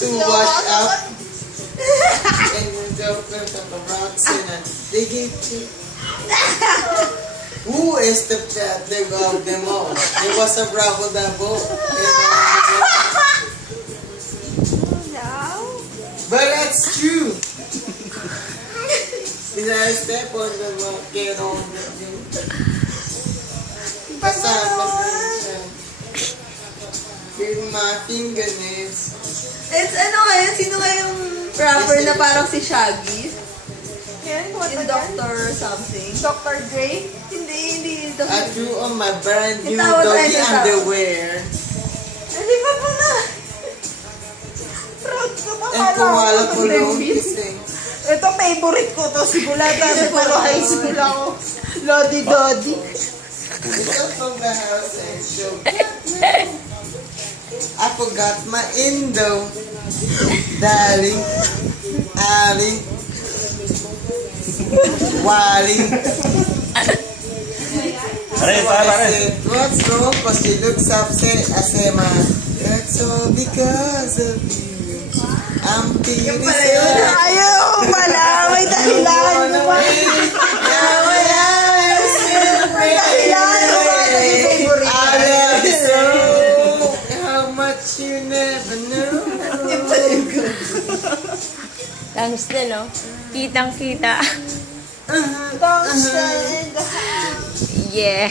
to wash up. And the rocks and they gave to. Who is the of them all? It was a bravo double. But that's true. Is that a step on the get on the with my fingernails. It's ano ngayon? Sino nga yung rapper na parang si Shaggy? Yan, what Yung Doctor something. Dr. Dre? Hindi. I threw on my brand new Itawa tayo doggy sa tao. underwear. Hindi pa po na. Proud ko pa. And kumala ko long kissing. Ito, favorite ko to. Sigulata. Pero high school ako. Lodi Dodi. Pick up from the house and show. I forgot my Indo. Darling. Ali. Wally. I said, what's wrong? Cause she looks upset. I said, ma, that's all because of you. I'm feeling sad. Ayaw pala. May dahilan. May dahilan. I love you so. How much you never know. Tungsten, no? Kitang-kita. Yeah.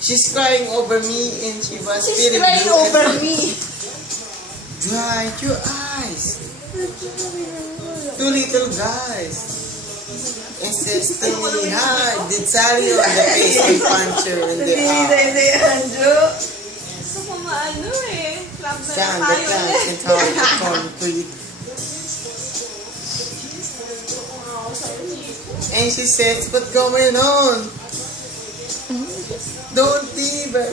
She's crying over me and she was She's feeling crying blue over and me. dry your eyes. Two little guys. And says to me, hi, did Sally on the face and punch her in the eye. Hindi, Andrew. Gusto ko maano eh. Club na Stand lang the tayo plants and hard the concrete. And she says, what's going on? Don't leave her.